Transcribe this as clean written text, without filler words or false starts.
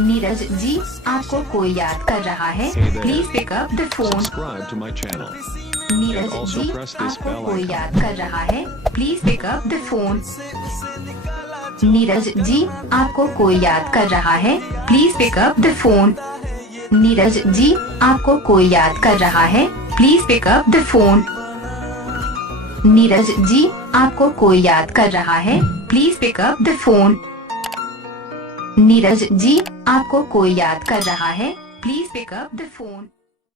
नीरज जी, आपको कोई याद कर रहा है, please pick up the phone. Neeraj ji, आपको कोई याद कर रहा है, please pick up the phone. Neeraj ji, आपको कोई याद कर रहा है, please pick up the phone. Neeraj ji, आपको कोई याद कर रहा है, please pick up the phone. Neeraj ji, आपको कोई याद कर रहा है, please pick up the phone. Neeraj ji, आपको कोई याद कर रहा है, please pick up the phone.